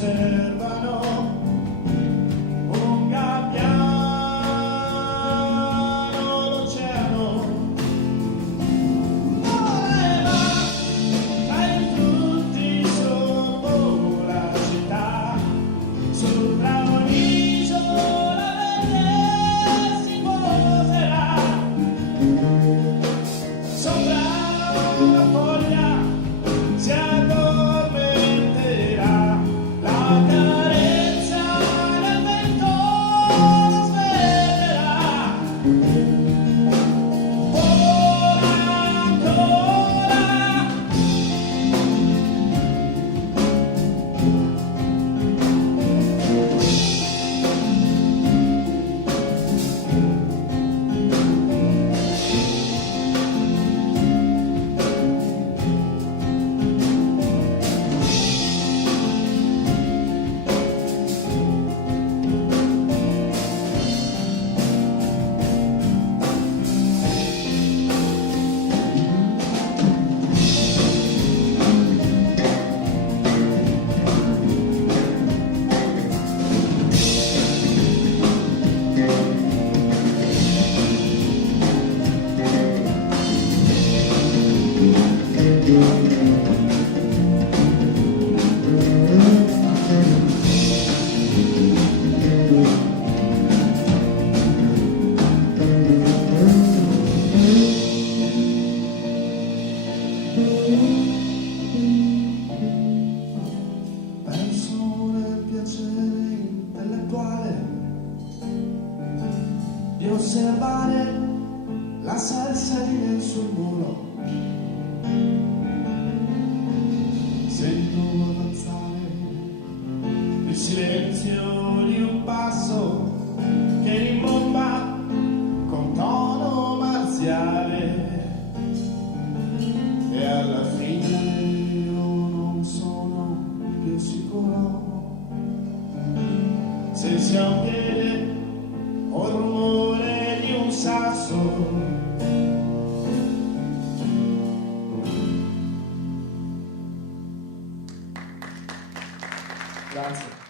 osservano un gabbiano, l'oceano voleva tra i frutti sopra la città, sopra un'isola verde si poserà, sopra una foglia si addormenterà, la carezza del vento lo svelerà, vola ancora. Penso nel piacere intellettuale di osservare la salsarina sul muro. Sento avanzare il silenzio di un passo che rimbomba con tono marziale, e alla fine io non sono più sicuro se sia un piede o il rumore di un sasso. Grazie.